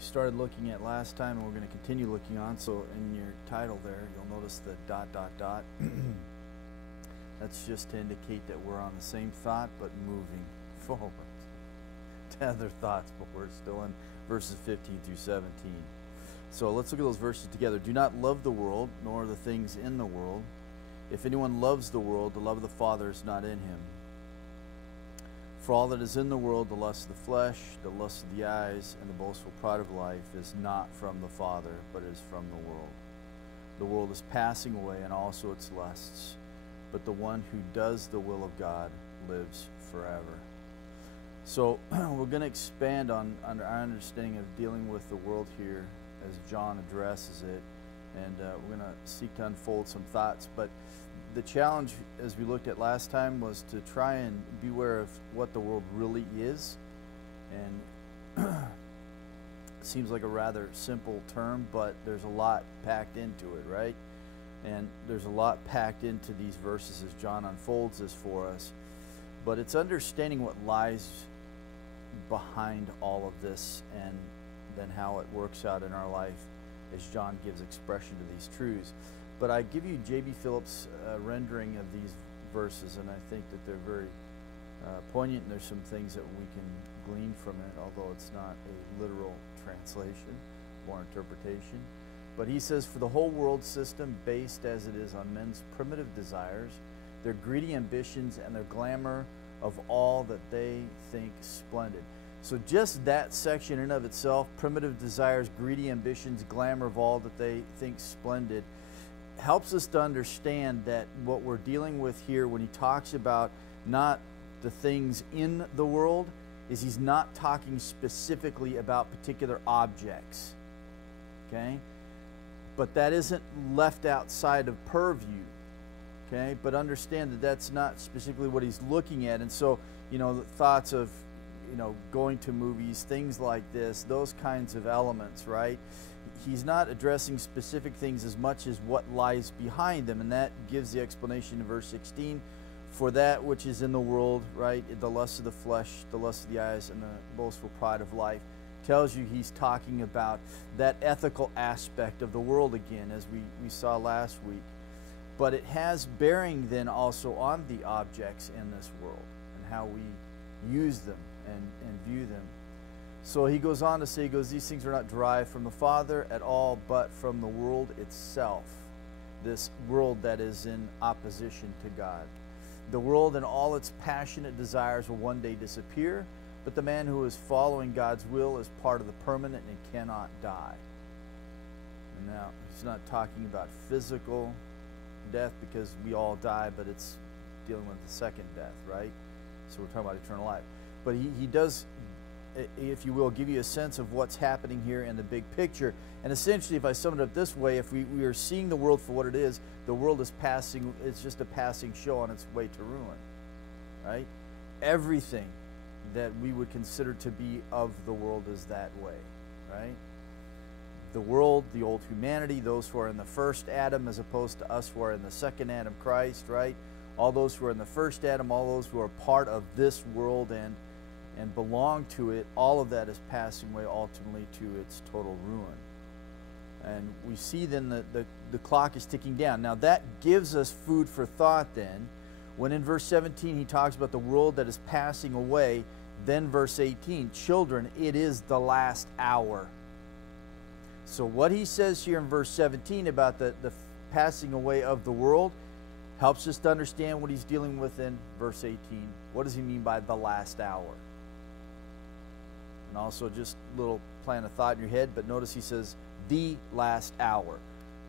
started looking at last time, and we're going to continue looking on. So in your title there, you'll notice the ... That's just to indicate that we're on the same thought, but moving forward to other thoughts, but we're still in verses 15 through 17. So let's look at those verses together. Do not love the world, nor the things in the world. If anyone loves the world, the love of the Father is not in him. For all that is in the world, the lust of the flesh, the lust of the eyes, and the boastful pride of life is not from the Father, but is from the world. The world is passing away, and also its lusts. But the one who does the will of God lives forever. So we're going to expand on our understanding of dealing with the world here as John addresses it. And we're going to seek to unfold some thoughts. But the challenge, as we looked at last time, was to try and be aware of what the world really is. And it seems like a rather simple term, but there's a lot packed into it, right? And there's a lot packed into these verses as John unfolds this for us. But it's understanding what lies behind all of this, and then how it works out in our life as John gives expression to these truths. But I give you J.B. Phillips' rendering of these verses, and I think that they're very poignant, and there's some things that we can glean from it, although it's not a literal translation or interpretation. But he says, for the whole world system, based as it is on men's primitive desires, their greedy ambitions, and their glamour of all that they think splendid. So just that section in and of itself, primitive desires, greedy ambitions, glamour of all that they think splendid, helps us to understand that what we're dealing with here when he talks about not the things in the world, is he's not talking specifically about particular objects. Okay? But that isn't left outside of purview. Okay? But understand that that's not specifically what he's looking at. And so, you know, the thoughts of, you know, going to movies, things like this, those kinds of elements, right? He's not addressing specific things as much as what lies behind them. And that gives the explanation in verse 16. For that which is in the world, right, the lust of the flesh, the lust of the eyes, and the boastful pride of life, tells you he's talking about that ethical aspect of the world again, as we saw last week. But it has bearing then also on the objects in this world and how we use them and view them. So he goes on to say, these things are not derived from the Father at all, but from the world itself, this world that is in opposition to God. The world and all its passionate desires will one day disappear, but the man who is following God's will is part of the permanent and cannot die. And now, he's not talking about physical death, because we all die, but it's dealing with the second death, right? So we're talking about eternal life. But he does, if you will, give you a sense of what's happening here in the big picture. And essentially, if I sum it up this way, if we are seeing the world for what it is, the world is passing, it's just a passing show on its way to ruin, right? Everything that we would consider to be of the world is that way, right? The world, the old humanity, those who are in the first Adam as opposed to us who are in the second Adam, Christ, right? All those who are in the first Adam, all those who are part of this world and belong to it, all of that is passing away ultimately to its total ruin. And we see then the clock is ticking down. Now that gives us food for thought then, when in verse 17 he talks about the world that is passing away. Then verse 18, children, it is the last hour. So what he says here in verse 17 about the passing away of the world helps us to understand what he's dealing with in verse 18. What does he mean by the last hour? And also just a little plan of thought in your head, but notice he says the last hour.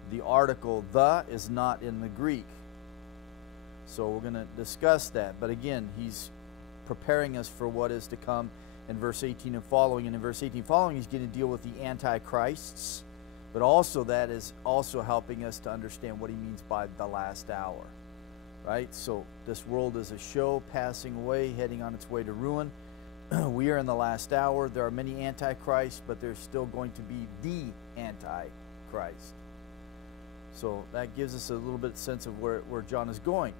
The article the is not in the Greek. So we're going to discuss that. But again, he's preparing us for what is to come in verse 18 and following. And in verse 18 following, he's going to deal with the antichrists. But also that is also helping us to understand what he means by the last hour. Right? So this world is a show passing away, heading on its way to ruin. We are in the last hour. There are many antichrists, but there's still going to be the antichrist. So that gives us a little bit of sense of where John is going.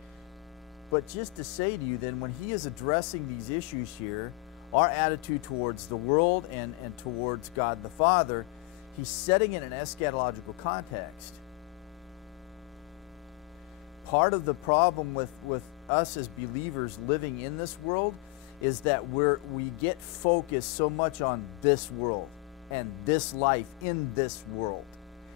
But just to say to you then, when he is addressing these issues here, our attitude towards the world and towards God the Father, he's setting it in an eschatological context. Part of the problem with us as believers living in this world is that we get focused so much on this world and this life in this world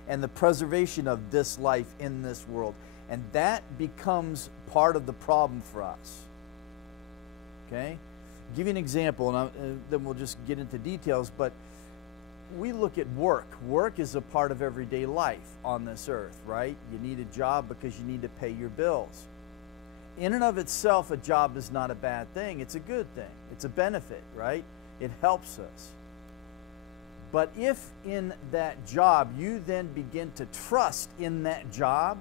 and the preservation of this life in this world. And that becomes part of the problem for us. Okay? I'll give you an example, and then we'll just get into details, but we look at work. Work is a part of everyday life on this earth, right? You need a job because you need to pay your bills. In and of itself, a job is not a bad thing. It's a good thing. It's a benefit, right? It helps us. But if in that job you then begin to trust in that job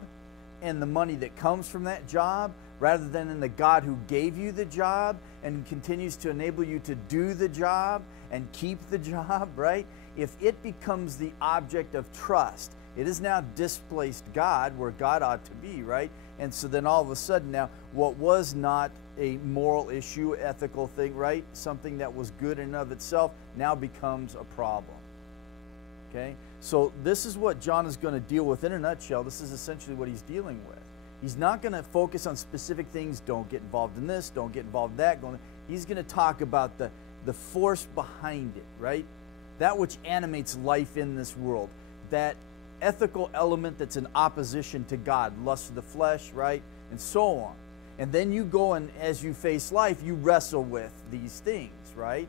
and the money that comes from that job, rather than in the God who gave you the job and continues to enable you to do the job and keep the job, right? If it becomes the object of trust, it is now displaced God where God ought to be, right? And so then all of a sudden now, what was not a moral issue, ethical thing, right? Something that was good in and of itself now becomes a problem. Okay? So this is what John is going to deal with in a nutshell. This is essentially what he's dealing with. He's not going to focus on specific things. Don't get involved in this. Don't get involved in that. He's going to talk about the force behind it, right? That which animates life in this world. That ethical element that's in opposition to God. Lust of the flesh, right? And so on. And then you go and as you face life, you wrestle with these things, right?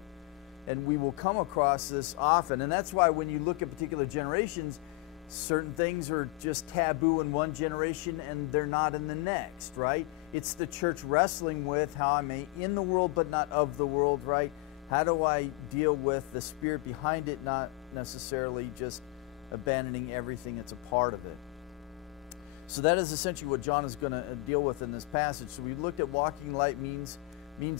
And we will come across this often. And that's why when you look at particular generations, certain things are just taboo in one generation and they're not in the next, right? It's the church wrestling with how I'm in the world but not of the world, right? How do I deal with the spirit behind it, not necessarily just abandoning everything that's a part of it. So that is essentially what John is going to deal with in this passage. So we looked at walking light means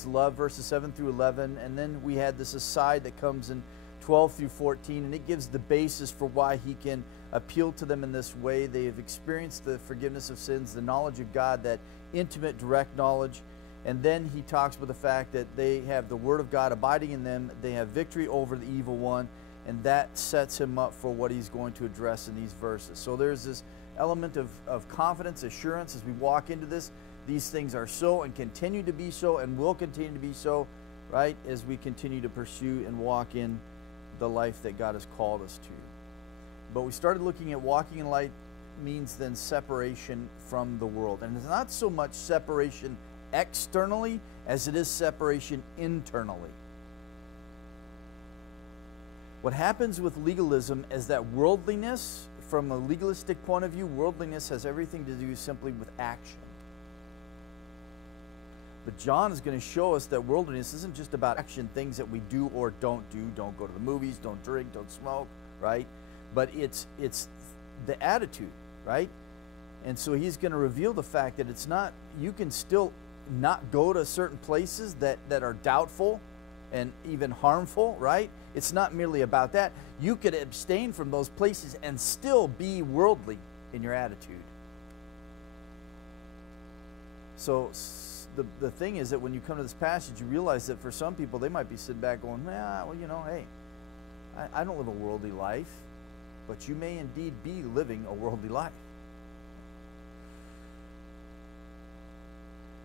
love, verses 7 through 11, and then we had this aside that comes in 12 through 14, and it gives the basis for why he can appeal to them in this way. They have experienced the forgiveness of sins, the knowledge of God, that intimate, direct knowledge, and then he talks about the fact that they have the Word of God abiding in them, they have victory over the evil one, and that sets him up for what he's going to address in these verses. So there's this element of confidence, assurance as we walk into this. These things are so and continue to be so and will continue to be so, right, as we continue to pursue and walk in the life that God has called us to. But we started looking at walking in light means then separation from the world. And it's not so much separation externally as it is separation internally. What happens with legalism is that worldliness, from a legalistic point of view, worldliness has everything to do simply with action. But John is going to show us that worldliness isn't just about action, things that we do or don't do. Don't go to the movies, don't drink, don't smoke, right? But it's the attitude, right? And so he's going to reveal the fact that it's not, you can still not go to certain places that are doubtful and even harmful, right? It's not merely about that. You could abstain from those places and still be worldly in your attitude. So the thing is that when you come to this passage, you realize that for some people, they might be sitting back going, well, you know, hey, I don't live a worldly life, but you may indeed be living a worldly life.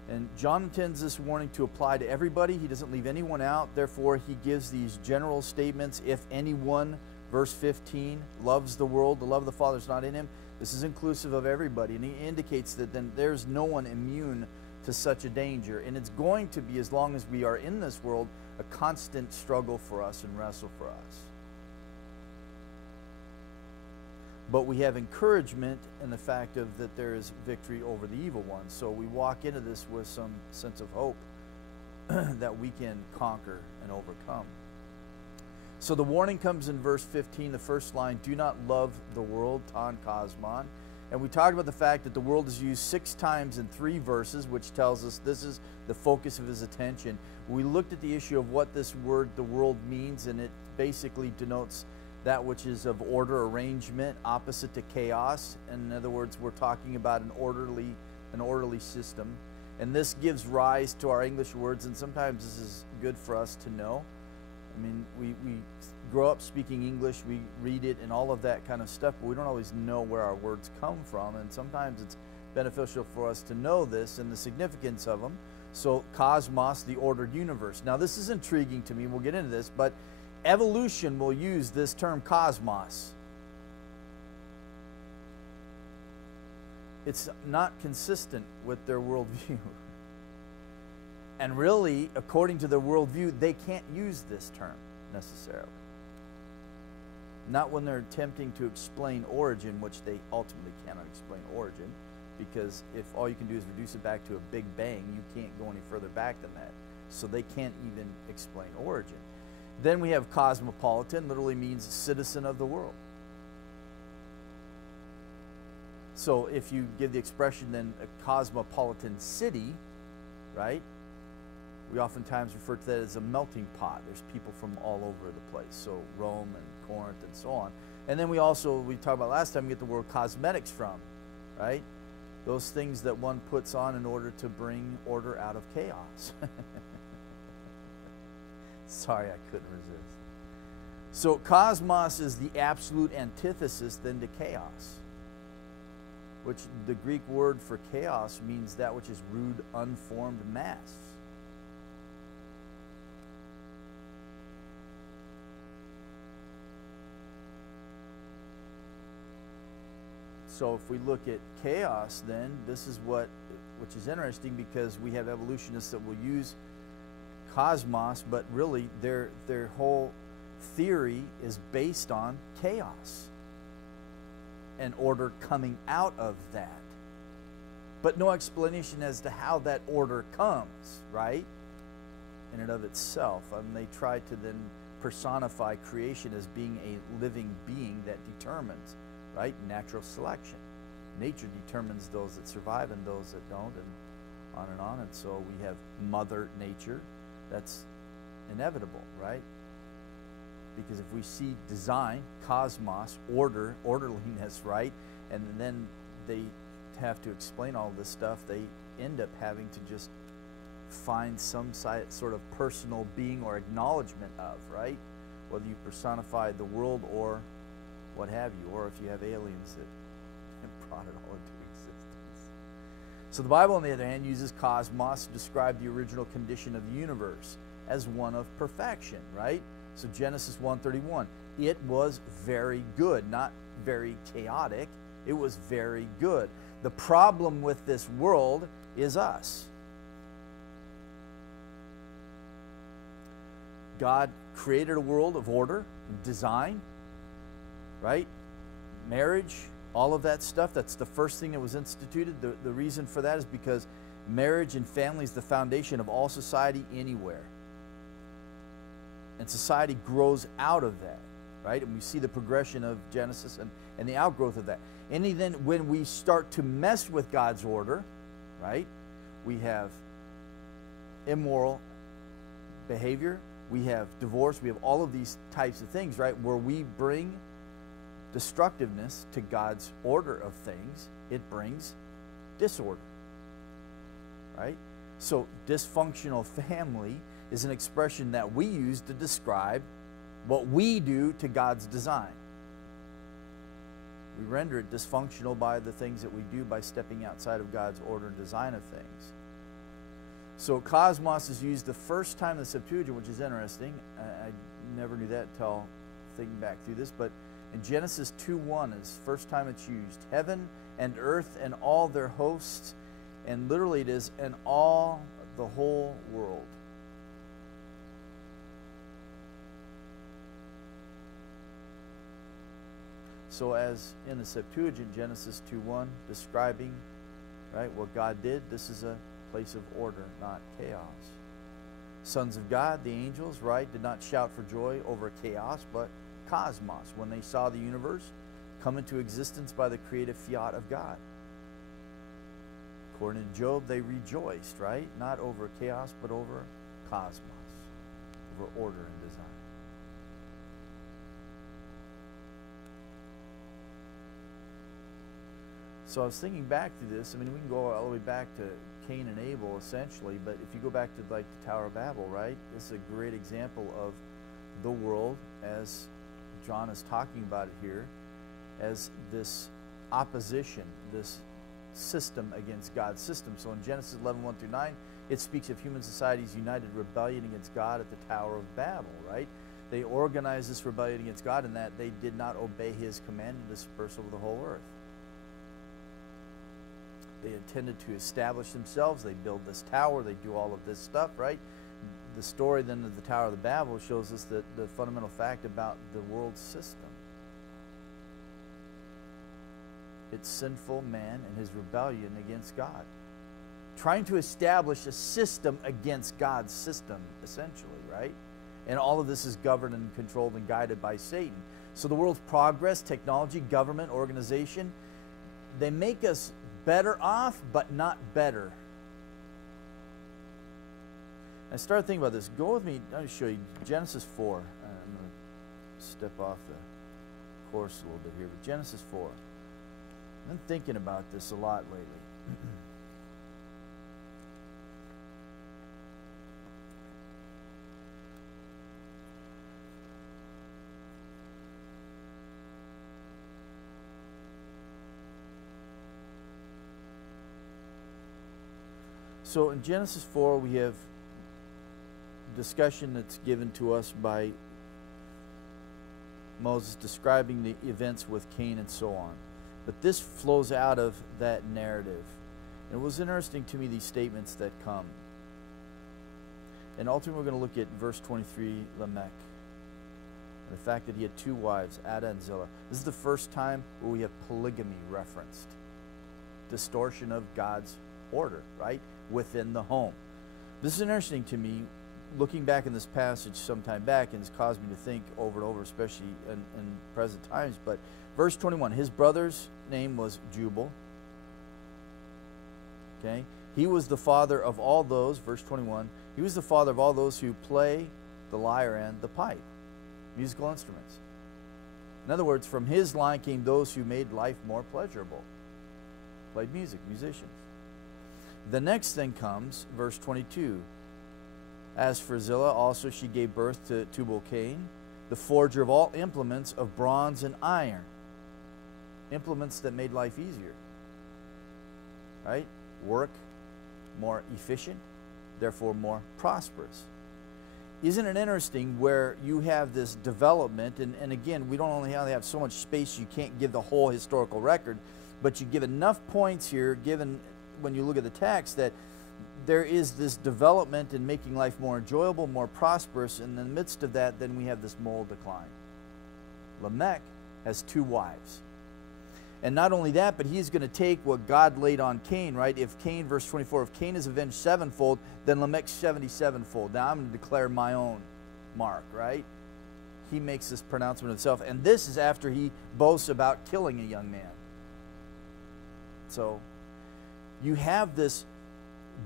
And John intends this warning to apply to everybody. He doesn't leave anyone out. Therefore, he gives these general statements. If anyone, verse 15, loves the world, the love of the Father is not in him. This is inclusive of everybody. And he indicates that then there's no one immune to such a danger. And it's going to be, as long as we are in this world, a constant struggle for us and wrestle for us. But we have encouragement in the fact that there is victory over the evil one. So we walk into this with some sense of hope that we can conquer and overcome. So the warning comes in verse 15, the first line, do not love the world, ton kosmon. And we talked about the fact that the world is used 6 times in 3 verses, which tells us this is the focus of his attention. We looked at the issue of what this word, the world, means, and it basically denotes that which is of order, arrangement, opposite to chaos. In other words, we're talking about an orderly system. And this gives rise to our English words, and sometimes this is good for us to know. I mean, we grow up speaking English, we read it and all of that kind of stuff, but we don't always know where our words come from, and sometimes it's beneficial for us to know this and the significance of them. So cosmos, the ordered universe. Now this is intriguing to me, we'll get into this, but evolution will use this term cosmos. It's not consistent with their worldview. And really, according to their worldview, they can't use this term necessarily. Not when they're attempting to explain origin, which they ultimately cannot explain origin, because if all you can do is reduce it back to a big bang, you can't go any further back than that. So they can't even explain origin. Then we have cosmopolitan, literally means citizen of the world. So if you give the expression then a cosmopolitan city, right? We oftentimes refer to that as a melting pot. There's people from all over the place. So Rome and Corinth and so on. And then we talked about last time, we get the word cosmetics from, right? Those things that one puts on in order to bring order out of chaos. Sorry, I couldn't resist. So cosmos is the absolute antithesis then to chaos, which the Greek word for chaos means that which is rude, unformed mass. So if we look at chaos, then this is which is interesting, because we have evolutionists that will use cosmos, but really their whole theory is based on chaos and order coming out of that. But no explanation as to how that order comes, right? In and of itself. They try to then personify creation as being a living being that determines, right? Natural selection. Nature determines those that survive and those that don't, and on and on. And so we have Mother Nature. That's inevitable, right? Because if we see design, cosmos, order, orderliness, right? And then they have to explain all this stuff, they end up having to just find some sort of personal being or acknowledgement of, right? Whether you personify the world or what have you, or if you have aliens that have brought it all into existence. So the Bible, on the other hand, uses cosmos to describe the original condition of the universe as one of perfection, right? So Genesis 1:31, it was very good, not very chaotic. It was very good. The problem with this world is us. God created a world of order and design, right? Marriage, all of that stuff, that's the first thing that was instituted. The reason for that is because marriage and family is the foundation of all society anywhere. And society grows out of that, right? And we see the progression of Genesis and the outgrowth of that. And then when we start to mess with God's order, right, we have immoral behavior, we have divorce, we have all of these types of things, right, where we bring destructiveness to God's order of things. It brings disorder, right? So dysfunctional family is an expression that we use to describe what we do to God's design. We render it dysfunctional by the things that we do by stepping outside of God's order and design of things. So cosmos is used the first time in the Septuagint, which is interesting. I never knew that until thinking back through this, but in Genesis 2:1 is the first time it's used. Heaven and earth and all their hosts, and literally it is and all the whole world. So as in the Septuagint, Genesis 2:1, describing, right, what God did, this is a place of order, not chaos. Sons of God, the angels, right, did not shout for joy over chaos, but cosmos, when they saw the universe come into existence by the creative fiat of God. According to Job, they rejoiced, right? Not over chaos, but over cosmos, over order and design. So I was thinking back to this. I mean, we can go all the way back to Cain and Abel, essentially, but if you go back to like the Tower of Babel, right? This is a great example of the world, as John is talking about it here, as this opposition, this system against God's system. So in Genesis 11:1-9, it speaks of human society's united rebellion against God at the Tower of Babel, right? They organized this rebellion against God in that they did not obey his command to disperse over the whole earth. They intended to establish themselves. They build this tower. They do all of this stuff, right? The story then of the Tower of Babel shows us that the fundamental fact about the world system. It's sinful man and his rebellion against God. Trying to establish a system against God's system, essentially, right? And all of this is governed and controlled and guided by Satan. So the world's progress, technology, government, organization, they make us better off, but not better. I started thinking about this. Go with me. Let me show you Genesis 4. I'm going to step off the course a little bit here. But Genesis 4. I've been thinking about this a lot lately. So in Genesis 4, we have discussion that's given to us by Moses describing the events with Cain and so on. But this flows out of that narrative. And it was interesting to me, these statements that come. And ultimately, we're going to look at verse 23, Lamech. And the fact that he had two wives, Adah and Zillah. This is the first time where we have polygamy referenced. Distortion of God's order, right? Within the home. This is interesting to me, looking back in this passage some time back, and it's caused me to think over and over, especially in present times. But verse 21, his brother's name was Jubal. Okay? He was the father of all those, verse 21, he was the father of all those who play the lyre and the pipe, musical instruments. In other words, from his line came those who made life more pleasurable. Played music, musicians. The next thing comes, verse 22. As for Zillah, also she gave birth to Tubal-Cain, the forger of all implements of bronze and iron. Implements that made life easier. Right? Work more efficient, therefore more prosperous. Isn't it interesting where you have this development, and again, we don't only have so much space, you can't give the whole historical record, but you give enough points here, given when you look at the text, that there is this development in making life more enjoyable, more prosperous, and in the midst of that, then we have this moral decline. Lamech has two wives. And not only that, but he's going to take what God laid on Cain, right? If Cain, verse 24, if Cain is avenged sevenfold, then Lamech's 77-fold. Now I'm going to declare my own mark, right? He makes this pronouncement himself. And this is after he boasts about killing a young man. So you have this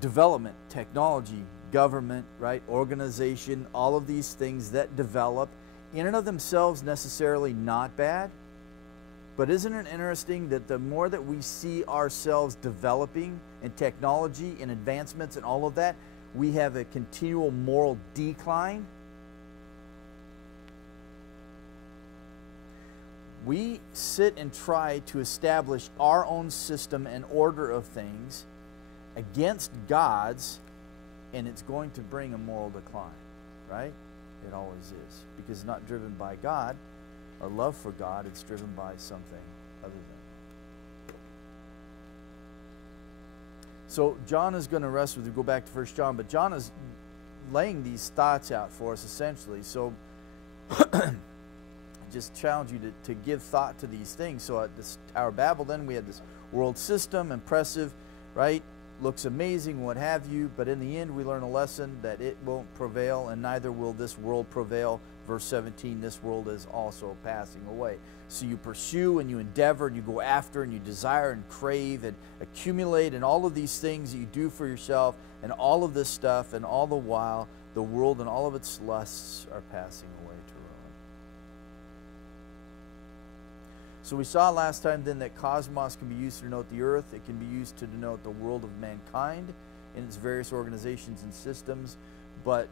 development, technology, government, right, organization, all of these things that develop, in and of themselves necessarily not bad. But isn't it interesting that the more that we see ourselves developing in technology and advancements and all of that, we have a continual moral decline? We sit and try to establish our own system and order of things against God's, and it's going to bring a moral decline, right? It always is, because it's not driven by God, our love for God, it's driven by something other than. So John is going to rest with you, go back to 1 John, but John is laying these thoughts out for us essentially. So I just challenge you to give thought to these things. So at this Tower of Babel, then we had this world system, impressive, right? Looks amazing, what have you, but in the end we learn a lesson that it won't prevail, and neither will this world prevail. Verse 17, this world is also passing away. So you pursue and you endeavor and you go after and you desire and crave and accumulate and all of these things that you do for yourself and all of this stuff, and all the while the world and all of its lusts are passing away to ruin. So we saw last time then that cosmos can be used to denote the earth. It can be used to denote the world of mankind in its various organizations and systems. But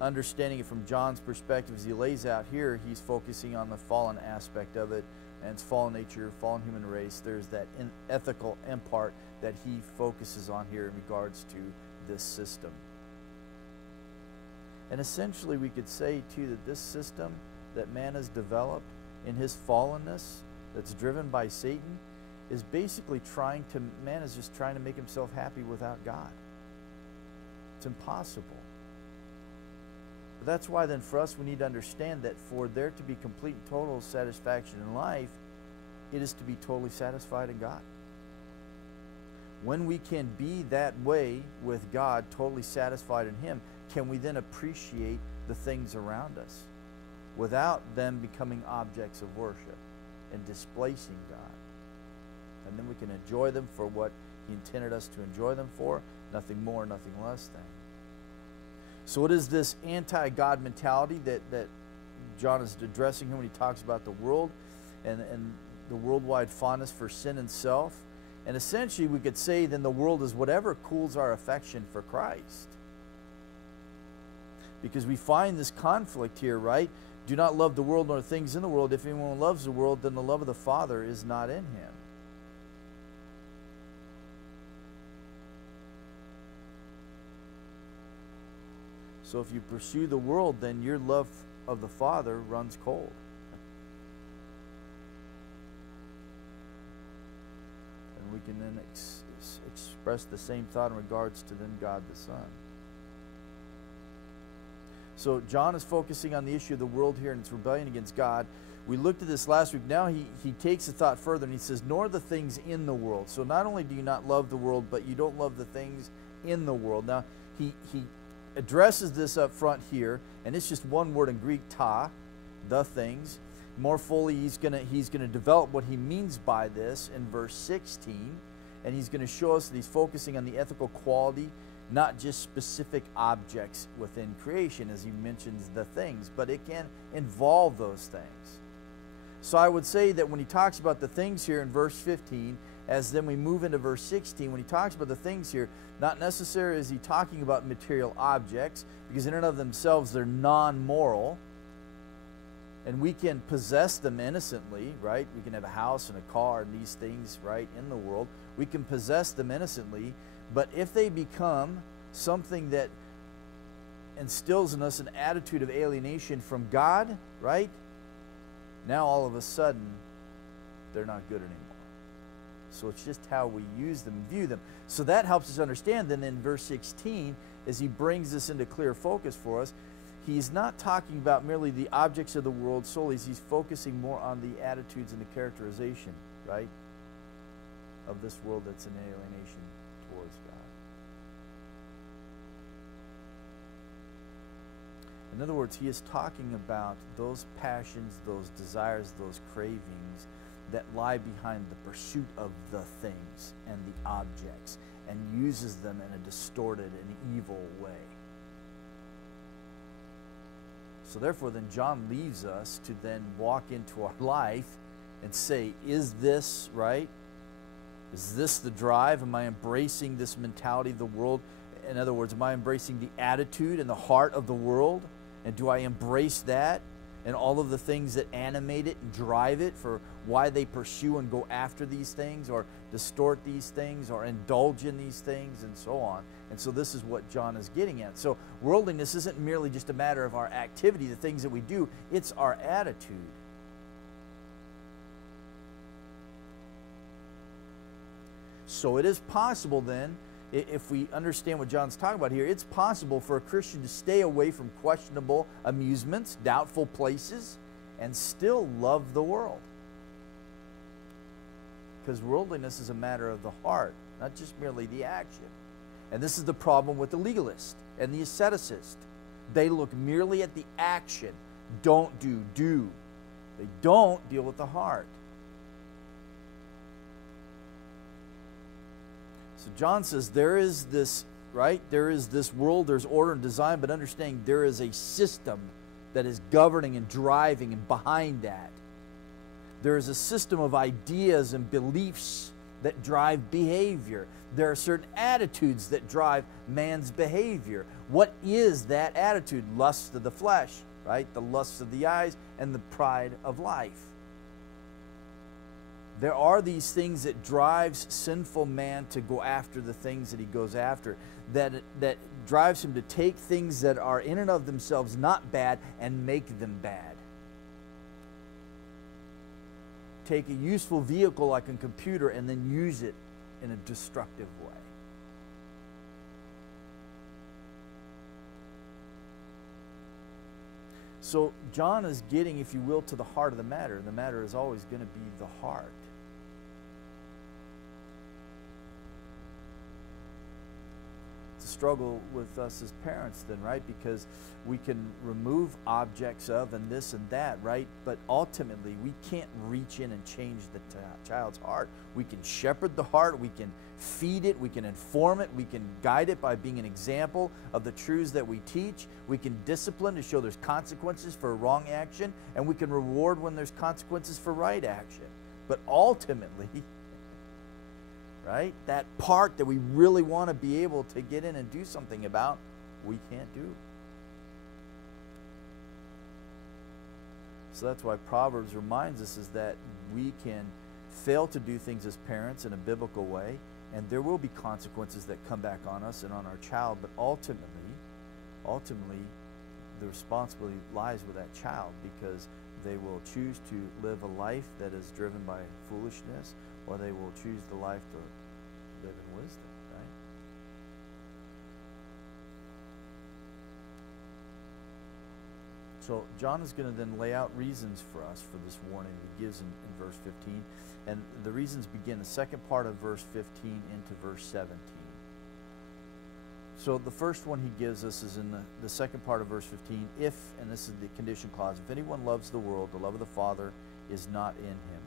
understanding it from John's perspective as he lays out here, he's focusing on the fallen aspect of it and its fallen nature, fallen human race. There's that ethical impart that he focuses on here in regards to this system. And essentially we could say too that this system that man has developed in his fallenness, that's driven by Satan, is basically man is just trying to make himself happy without God. It's impossible. But that's why then for us we need to understand that for there to be complete and total satisfaction in life, it is to be totally satisfied in God. When we can be that way with God, totally satisfied in Him, can we then appreciate the things around us without them becoming objects of worship and displacing God? And then we can enjoy them for what He intended us to enjoy them for, nothing more, nothing less than. So what is this anti-God mentality that John is addressing here when he talks about the world and the worldwide fondness for sin and self? And essentially we could say then the world is whatever cools our affection for Christ. Because we find this conflict here, right? Do not love the world nor the things in the world. If anyone loves the world, then the love of the Father is not in him. So if you pursue the world, then your love of the Father runs cold. And we can then express the same thought in regards to then God the Son. So John is focusing on the issue of the world here and its rebellion against God. We looked at this last week. Now he takes the thought further and he says, nor the things in the world. So not only do you not love the world, but you don't love the things in the world. Now he addresses this up front here, and it's just one word in Greek, ta, the things. More fully, he's gonna develop what he means by this in verse 16, and he's going to show us that he's focusing on the ethical quality, not just specific objects within creation, as he mentions the things, but it can involve those things. So I would say that when he talks about the things here in verse 15, as then we move into verse 16, when he talks about the things here, not necessarily is he talking about material objects, because in and of themselves they're non-moral, and we can possess them innocently, right? We can have a house and a car and these things, right, in the world. We can possess them innocently, but if they become something that instills in us an attitude of alienation from God, right, now all of a sudden they're not good anymore. So it's just how we use them and view them. So that helps us understand then in verse 16, as he brings this into clear focus for us, he's not talking about merely the objects of the world solely, he's focusing more on the attitudes and the characterization, right, of this world that's in alienation towards God. In other words, he is talking about those passions, those desires, those cravings that lie behind the pursuit of the things and the objects, and uses them in a distorted and evil way. So therefore then John leaves us to then walk into our life and say, is this right? Is this the drive? Am I embracing this mentality of the world? In other words, am I embracing the attitude and the heart of the world? And do I embrace that and all of the things that animate it and drive it for why they pursue and go after these things or distort these things or indulge in these things and so on? And so this is what John is getting at. So worldliness isn't merely just a matter of our activity, the things that we do, it's our attitude. So it is possible then, if we understand what John's talking about here, it's possible for a Christian to stay away from questionable amusements, doubtful places, and still love the world. Because worldliness is a matter of the heart, not just merely the action. And this is the problem with the legalist and the asceticist. They look merely at the action. Don't do. They don't deal with the heart. So John says there is this, right? There is this world, there's order and design, but understanding there is a system that is governing and driving and behind that. There is a system of ideas and beliefs that drive behavior. There are certain attitudes that drive man's behavior. What is that attitude? Lust of the flesh, right? The lust of the eyes and the pride of life. There are these things that drives sinful man to go after the things that he goes after, that drives him to take things that are in and of themselves not bad and make them bad. Take a useful vehicle like a computer and then use it in a destructive way. So John is getting, if you will, to the heart of the matter. The matter is always going to be the heart. Struggle with us as parents then, right? Because we can remove objects of and this and that, right? But ultimately we can't reach in and change the child's heart. We can shepherd the heart, we can feed it, we can inform it, we can guide it by being an example of the truths that we teach. We can discipline to show there's consequences for wrong action, and we can reward when there's consequences for right action. But ultimately, right? That part that we really want to be able to get in and do something about, we can't do. So that's why Proverbs reminds us is that we can fail to do things as parents in a biblical way, and there will be consequences that come back on us and on our child, but ultimately, the responsibility lies with that child, because they will choose to live a life that is driven by foolishness, or they will choose the life to live in wisdom, right? So John is going to then lay out reasons for us for this warning that he gives in verse 15. And the reasons begin the second part of verse 15 into verse 17. So the first one he gives us is in the second part of verse 15. If, and this is the condition clause, if anyone loves the world, the love of the Father is not in him.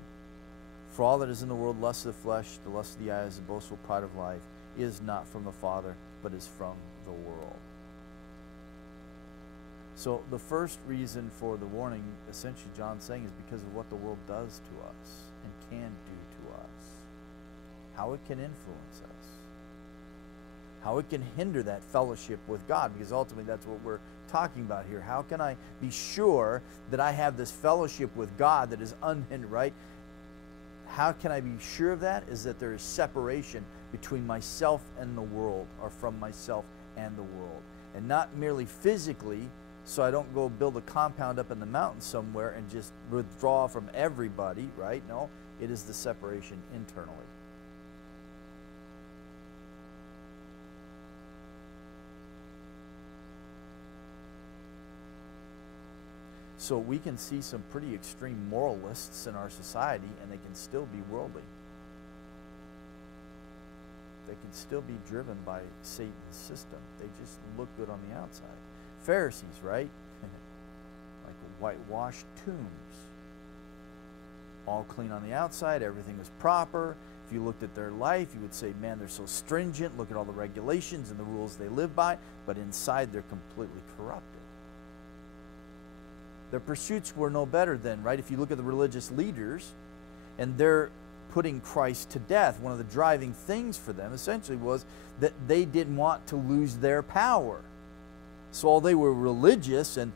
For all that is in the world, lust of the flesh, the lust of the eyes, and boastful pride of life, is not from the Father, but is from the world. So the first reason for the warning, essentially John's saying, is because of what the world does to us and can do to us. How it can influence us. How it can hinder that fellowship with God, because ultimately that's what we're talking about here. How can I be sure that I have this fellowship with God that is unhindered, right? How can I be sure of that? Is that there is separation between myself and the world, or from myself and the world. And not merely physically, so I don't go build a compound up in the mountains somewhere and just withdraw from everybody, right? No, it is the separation internally. So we can see some pretty extreme moralists in our society, and they can still be worldly. They can still be driven by Satan's system. They just look good on the outside. Pharisees, right? Like whitewashed tombs. All clean on the outside, everything was proper. If you looked at their life, you would say, man, they're so stringent. Look at all the regulations and the rules they live by. But inside, they're completely corrupted. Their pursuits were no better then, right? If you look at the religious leaders, and they're putting Christ to death, one of the driving things for them essentially was that they didn't want to lose their power. So while they were religious and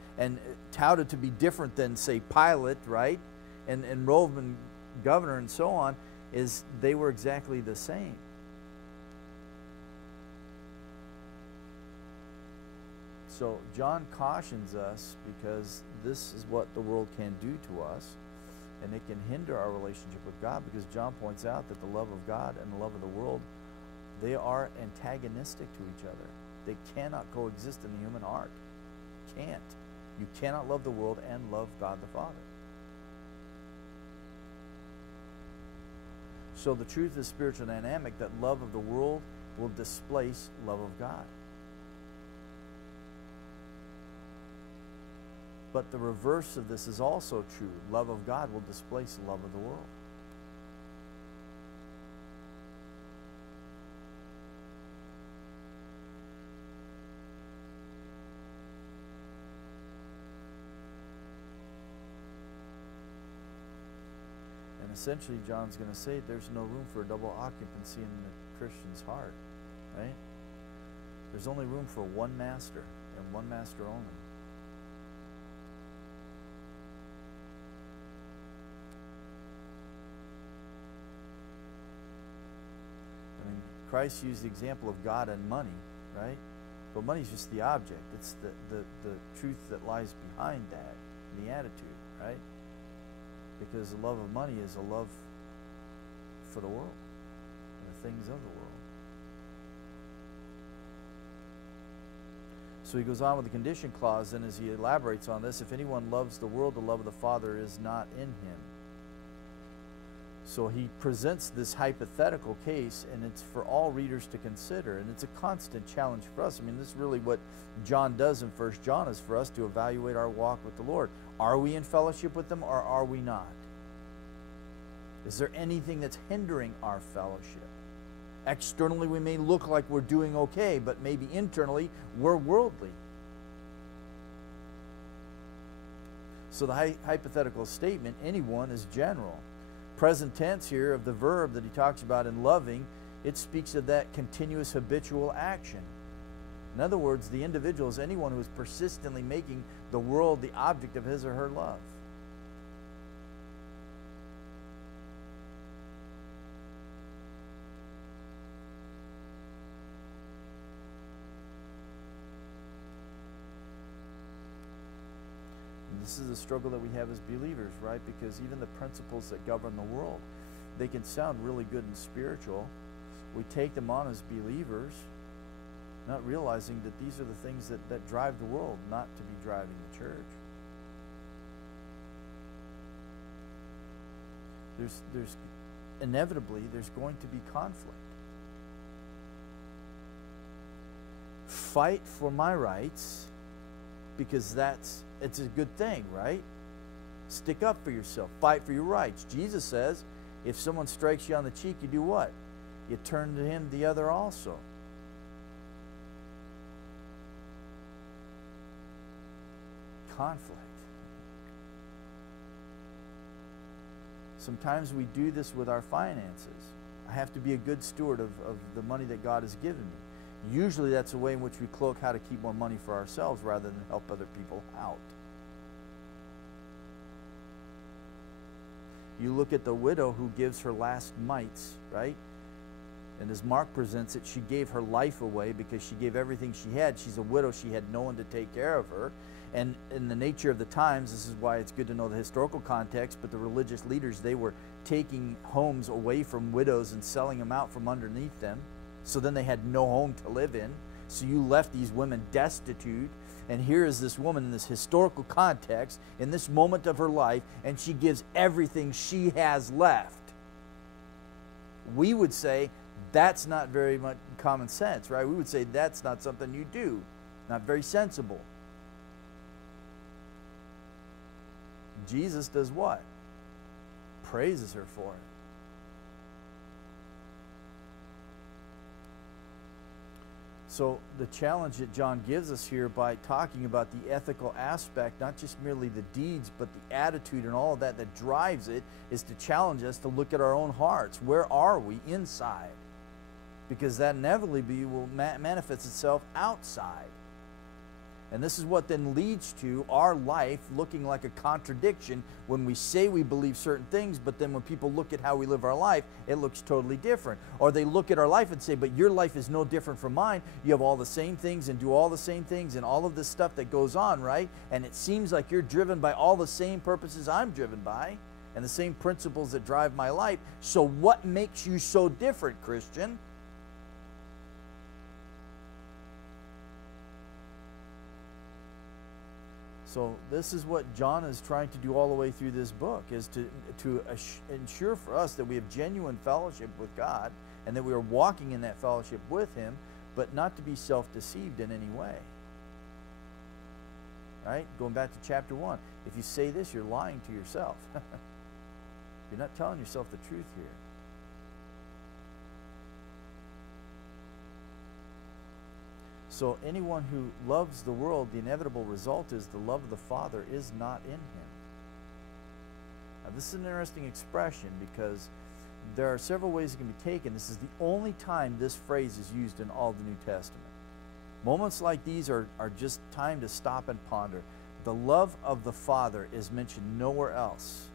touted to be different than, say, Pilate, right? And Roman governor and so on, is they were exactly the same. So John cautions us, because this is what the world can do to us, and it can hinder our relationship with God, because John points out that the love of God and the love of the world, they are antagonistic to each other. They cannot coexist in the human heart. Can't. You cannot love the world and love God the Father. So the truth is spiritual dynamic, that love of the world will displace love of God. But the reverse of this is also true. Love of God will displace love of the world. essentially John's going to say there's no room for a double occupancy in the Christian's heart, right? There's only room for one master and one master only. I mean, Christ used the example of God and money, right? But money's just the object. It's the truth that lies behind that, the attitude, right? Because the love of money is a love for the world and the things of the world. So he goes on with the condition clause, and as he elaborates on this, if anyone loves the world, the love of the Father is not in him. So he presents this hypothetical case, and it's for all readers to consider, and it's a constant challenge for us. I mean, this is really what John does in 1 John, is for us to evaluate our walk with the Lord. Are we in fellowship with them, or are we not? Is there anything that's hindering our fellowship? Externally, we may look like we're doing okay, but maybe internally, we're worldly. So the hypothetical statement, anyone, is general. Present tense here of the verb that he talks about in loving, it speaks of that continuous habitual action. In other words, the individual is anyone who is persistently making the world the object of his or her love. This is a struggle that we have as believers, right? Because even the principles that govern the world, they can sound really good and spiritual. We take them on as believers, not realizing that these are the things that drive the world, not to be driving the church. There's inevitably, there's going to be conflict. Fight for my rights, because it's a good thing, right? Stick up for yourself. Fight for your rights. Jesus says, if someone strikes you on the cheek, you do what? You turn to him the other also. Conflict. Sometimes we do this with our finances. I have to be a good steward of the money that God has given me. Usually that's a way in which we cloak how to keep more money for ourselves rather than help other people out. You look at the widow who gives her last mites, right? And as Mark presents it, she gave her life away because she gave everything she had. She's a widow. She had no one to take care of her. And in the nature of the times, this is why it's good to know the historical context, but the religious leaders, they were taking homes away from widows and selling them out from underneath them. So then they had no home to live in. So you left these women destitute. And here is this woman in this historical context, in this moment of her life, and she gives everything she has left. We would say that's not very much common sense, right? We would say that's not something you do. Not very sensible. Jesus does what? Praises her for it. So the challenge that John gives us here by talking about the ethical aspect, not just merely the deeds, but the attitude and all of that that drives it, is to challenge us to look at our own hearts. Where are we inside? Because that inevitably will manifest itself outside. And this is what then leads to our life looking like a contradiction when we say we believe certain things, but then when people look at how we live our life, it looks totally different. Or they look at our life and say, but your life is no different from mine. You have all the same things and do all the same things and all of this stuff that goes on, right? And it seems like you're driven by all the same purposes I'm driven by and the same principles that drive my life. So what makes you so different, Christian? So this is what John is trying to do all the way through this book, is to ensure for us that we have genuine fellowship with God and that we are walking in that fellowship with Him, but not to be self-deceived in any way. Right? Going back to chapter 1. If you say this, you're lying to yourself. You're not telling yourself the truth here. So anyone who loves the world, the inevitable result is the love of the Father is not in him. Now, this is an interesting expression because there are several ways it can be taken. This is the only time this phrase is used in all the New Testament. Moments like these are just time to stop and ponder. The love of the Father is mentioned nowhere else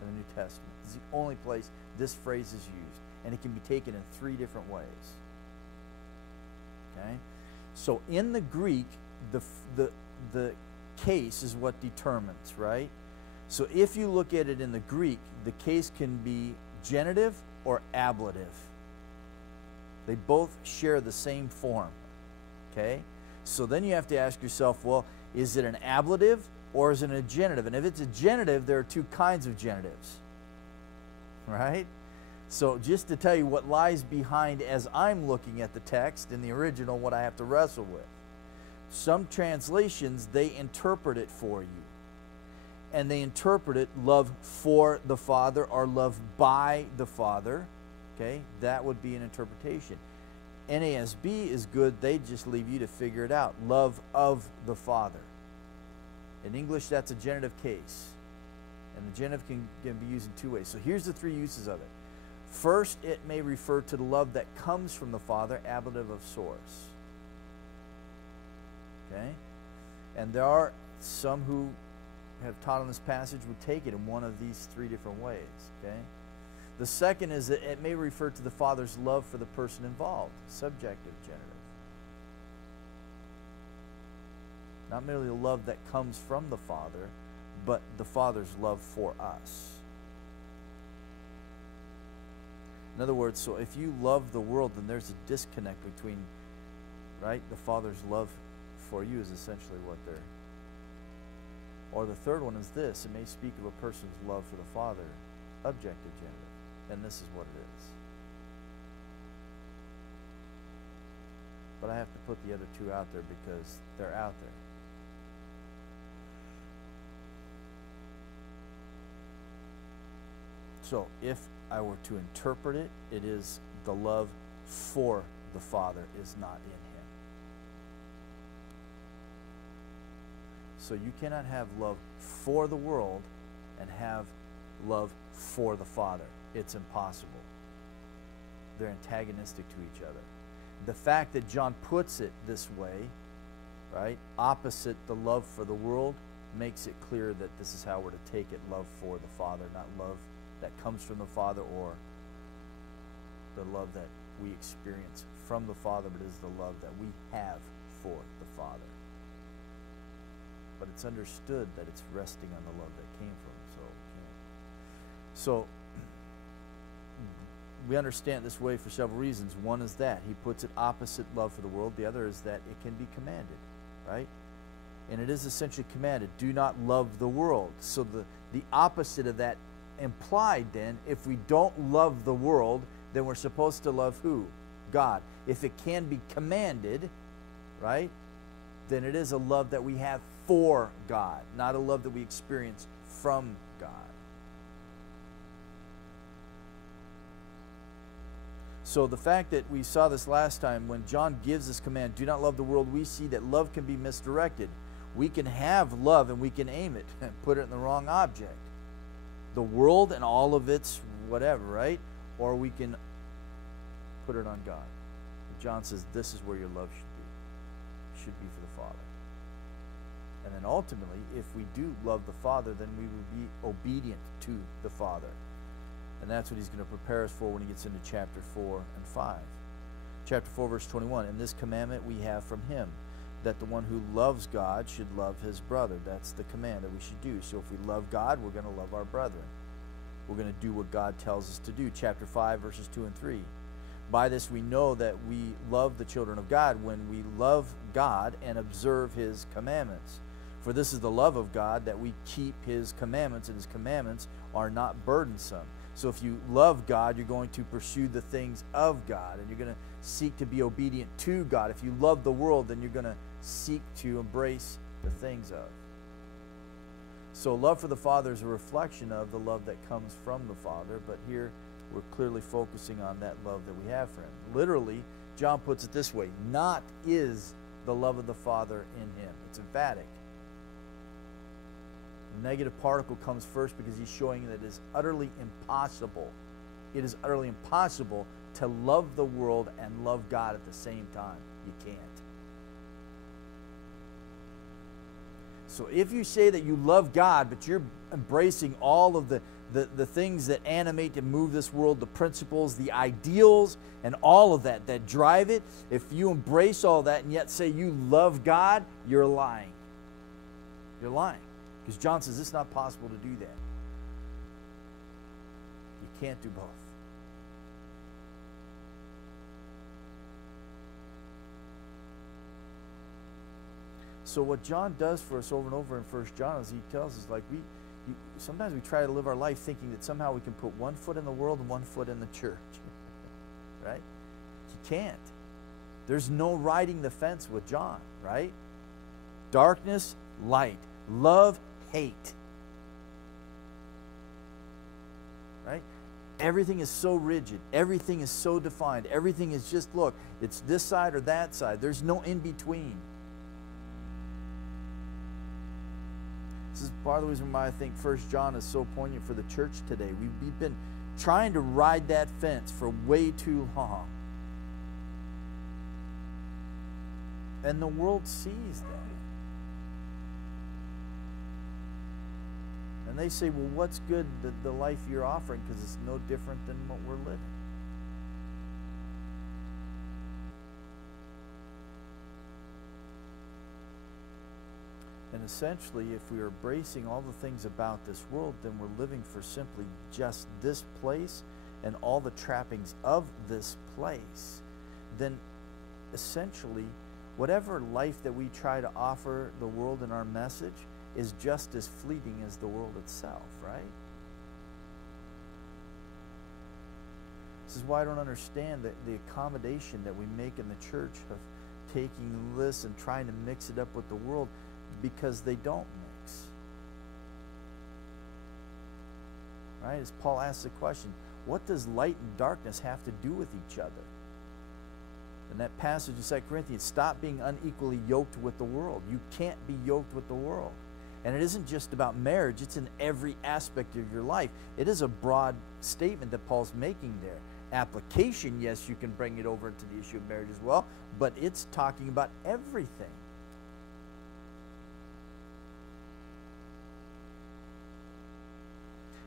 in the New Testament. It's the only place this phrase is used, and it can be taken in three different ways. Okay? So in the Greek, the case is what determines, right? So if you look at it in the Greek, the case can be genitive or ablative. They both share the same form. Okay? So then you have to ask yourself, well, is it an ablative or is it a genitive? And if it's a genitive, there are two kinds of genitives. Right? So just to tell you what lies behind as I'm looking at the text in the original, what I have to wrestle with. Some translations, they interpret it for you. And they interpret it love for the Father or love by the Father. Okay? That would be an interpretation. NASB is good. They just leave you to figure it out. Love of the Father. In English, that's a genitive case. And the genitive can be used in two ways. So here's the three uses of it. First, it may refer to the love that comes from the Father, ablative of source. Okay? And there are some who have taught on this passage would take it in one of these three different ways. Okay? The second is that it may refer to the Father's love for the person involved, subjective genitive. Not merely the love that comes from the Father, but the Father's love for us. In other words, so if you love the world, then there's a disconnect between, right, the Father's love for you is essentially what they're... Or the third one is this. It may speak of a person's love for the Father, objective genitive. And this is what it is. But I have to put the other two out there because they're out there. So if I were to interpret it, it is the love for the Father is not in him. So you cannot have love for the world and have love for the Father. It's impossible. They're antagonistic to each other. The fact that John puts it this way, right, opposite the love for the world, makes it clear that this is how we're to take it, love for the Father, not love that comes from the Father or the love that we experience from the Father, but it is the love that we have for the Father. But it's understood that it's resting on the love that came from him. So we understand this way for several reasons. One is that he puts it opposite love for the world. The other is that it can be commanded, right? And it is essentially commanded. Do not love the world. So the opposite of that implied then, if we don't love the world, then we're supposed to love who? God. If it can be commanded, right, then it is a love that we have for God, not a love that we experience from God. So the fact that we saw this last time, when John gives this command, do not love the world, we see that love can be misdirected. We can have love and we can aim it and put it in the wrong object. The world and all of its whatever, right? Or we can put it on God. John says this is where your love should be for the Father. And then ultimately, if we do love the Father, then we will be obedient to the Father. And that's what he's going to prepare us for when he gets into chapter 4 and 5. Chapter 4, verse 21, and this commandment we have from him, that the one who loves God should love his brother. That's the command that we should do. So if we love God, we're going to love our brethren. We're going to do what God tells us to do. Chapter 5, verses 2 and 3. By this we know that we love the children of God when we love God and observe his commandments. For this is the love of God, that we keep his commandments, and his commandments are not burdensome. So if you love God, you're going to pursue the things of God, and you're going to seek to be obedient to God. If you love the world, then you're going to seek to embrace the things of. So love for the Father is a reflection of the love that comes from the Father, but here we're clearly focusing on that love that we have for him. Literally, John puts it this way, not is the love of the Father in him. It's emphatic. The negative particle comes first because he's showing that it is utterly impossible. It is utterly impossible to love the world and love God at the same time. You can't. So if you say that you love God, but you're embracing all of the things that animate and move this world, the principles, the ideals, and all of that drive it, if you embrace all that and yet say you love God, you're lying. You're lying. Because John says it's not possible to do that. You can't do both. So what John does for us over and over in 1 John is he tells us, like, sometimes we try to live our life thinking that somehow we can put one foot in the world and one foot in the church. Right? You can't. There's no riding the fence with John, right? Darkness, light. Love, hate. Right? Everything is so rigid. Everything is so defined. Everything is just, look, it's this side or that side. There's no in between. This is part of the reason why I think 1 John is so poignant for the church today. We've been trying to ride that fence for way too long. And the world sees that. And they say, well, what's good, the life you're offering, because it's no different than what we're living. And essentially, if we are embracing all the things about this world, then we're living for simply just this place and all the trappings of this place. Then essentially, whatever life that we try to offer the world in our message is just as fleeting as the world itself, right? This is why I don't understand the accommodation that we make in the church of taking this and trying to mix it up with the world, because they don't mix. Right? As Paul asks the question, what does light and darkness have to do with each other? In that passage in 2 Corinthians, stop being unequally yoked with the world. You can't be yoked with the world. And it isn't just about marriage, it's in every aspect of your life. It is a broad statement that Paul's making there. Application, yes, you can bring it over to the issue of marriage as well, but it's talking about everything.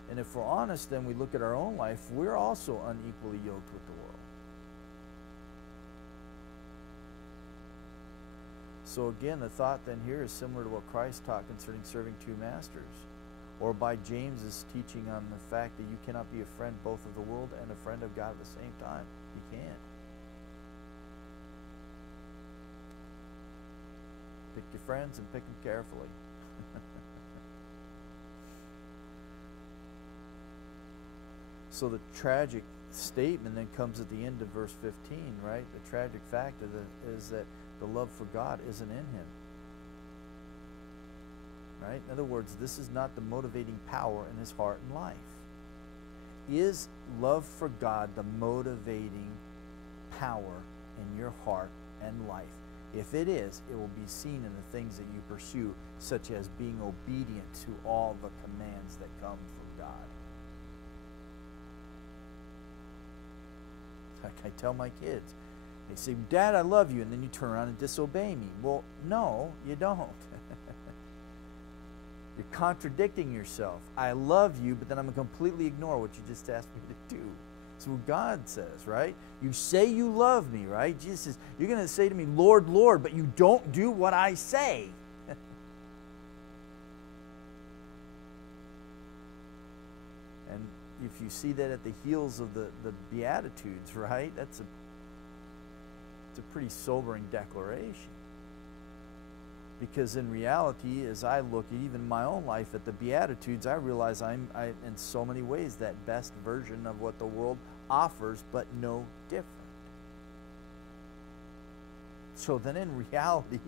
And if we're honest, then we look at our own life, we're also unequally yoked with the world. So again, the thought then here is similar to what Christ taught concerning serving two masters, or by James's teaching on the fact that you cannot be a friend both of the world and a friend of God at the same time. You can't. Pick your friends and pick them carefully. So the tragic statement then comes at the end of verse 15, right? The tragic fact is that the love for God isn't in him. Right? In other words, this is not the motivating power in his heart and life. Is love for God the motivating power in your heart and life? If it is, it will be seen in the things that you pursue, such as being obedient to all the commands that come from God. Like I tell my kids, they say, Dad, I love you, and then you turn around and disobey me. Well, no, you don't. You're contradicting yourself. I love you, but then I'm going to completely ignore what you just asked me to do. That's what God says, right? You say you love me, right? Jesus says, you're going to say to me, Lord, Lord, but you don't do what I say. And if you see that at the heels of the Beatitudes, right? It's a pretty sobering declaration. Because in reality, as I look at even my own life at the Beatitudes, I realize I'm in so many ways that best version of what the world offers, but no different. So then in reality,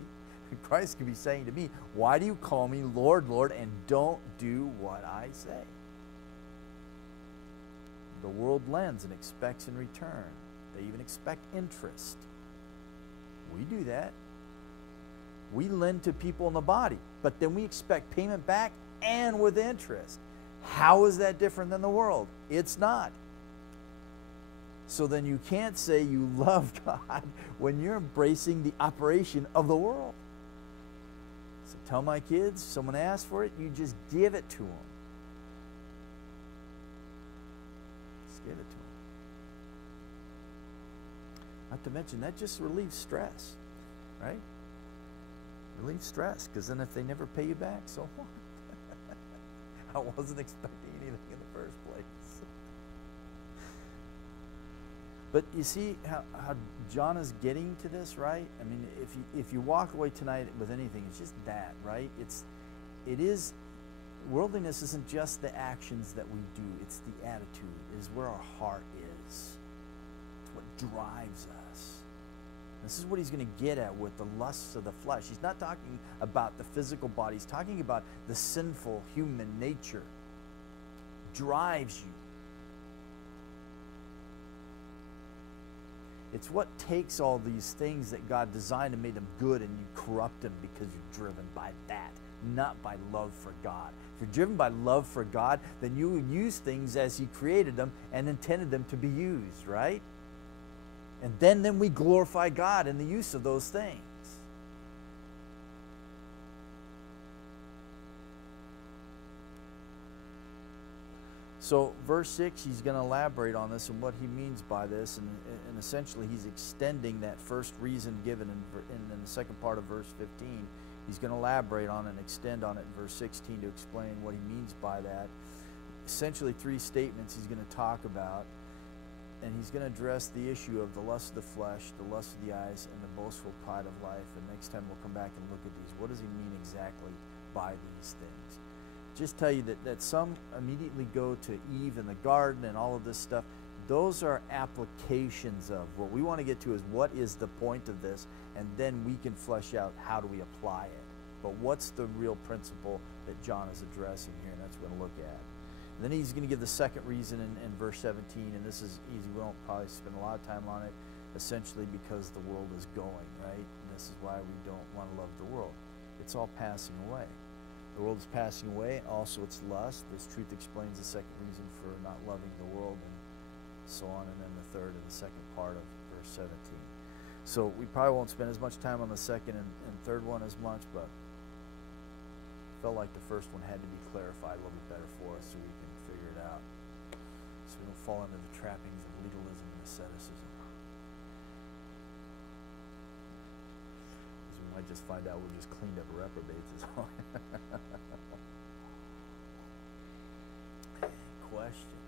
Christ could be saying to me, why do you call me Lord, Lord, and don't do what I say? The world lends and expects in return. They even expect interest. We do that. We lend to people in the body, but then we expect payment back and with interest. How is that different than the world? It's not. So then you can't say you love God when you're embracing the operation of the world. So tell my kids, someone asks for it, you just give it to them. Just give it to them. Not to mention, that just relieves stress, right? Relieves stress, because then if they never pay you back, so what? I wasn't expecting anything in the first place. But you see how John is getting to this, right? I mean, if you walk away tonight with anything, it's just that, right? Worldliness isn't just the actions that we do, it's the attitude, it is where our heart is. It's what drives us. This is what he's going to get at with the lusts of the flesh. He's not talking about the physical body. He's talking about the sinful human nature. Drives you. It's what takes all these things that God designed and made them good, and you corrupt them because you're driven by that, not by love for God. If you're driven by love for God, then you will use things as He created them and intended them to be used, right? And then we glorify God in the use of those things. So verse 6, he's going to elaborate on this and what he means by this. And essentially, he's extending that first reason given in the second part of verse 15. He's going to elaborate on it and extend on it in verse 16 to explain what he means by that. Essentially, three statements he's going to talk about. And he's going to address the issue of the lust of the flesh, the lust of the eyes, and the boastful pride of life. And next time we'll come back and look at these. What does he mean exactly by these things? Just tell you that some immediately go to Eve in the garden and all of this stuff. Those are applications of. What we want to get to is what is the point of this, and then we can flesh out how do we apply it. But what's the real principle that John is addressing here, and that's what we're going to look at. And then he's going to give the second reason in verse 17, and this is easy. We won't probably spend a lot of time on it, essentially because the world is going, right? And this is why we don't want to love the world. It's all passing away. The world is passing away, and also its lust. This truth explains the second reason for not loving the world, and so on, and then the third and the second part of verse 17. So we probably won't spend as much time on the second and third one as much, but felt like the first one had to be clarified a little bit better for us so we can figure it out, so we don't fall into the trappings of legalism and asceticism. Because we might just find out we're just cleaned up reprobates is all. Questions?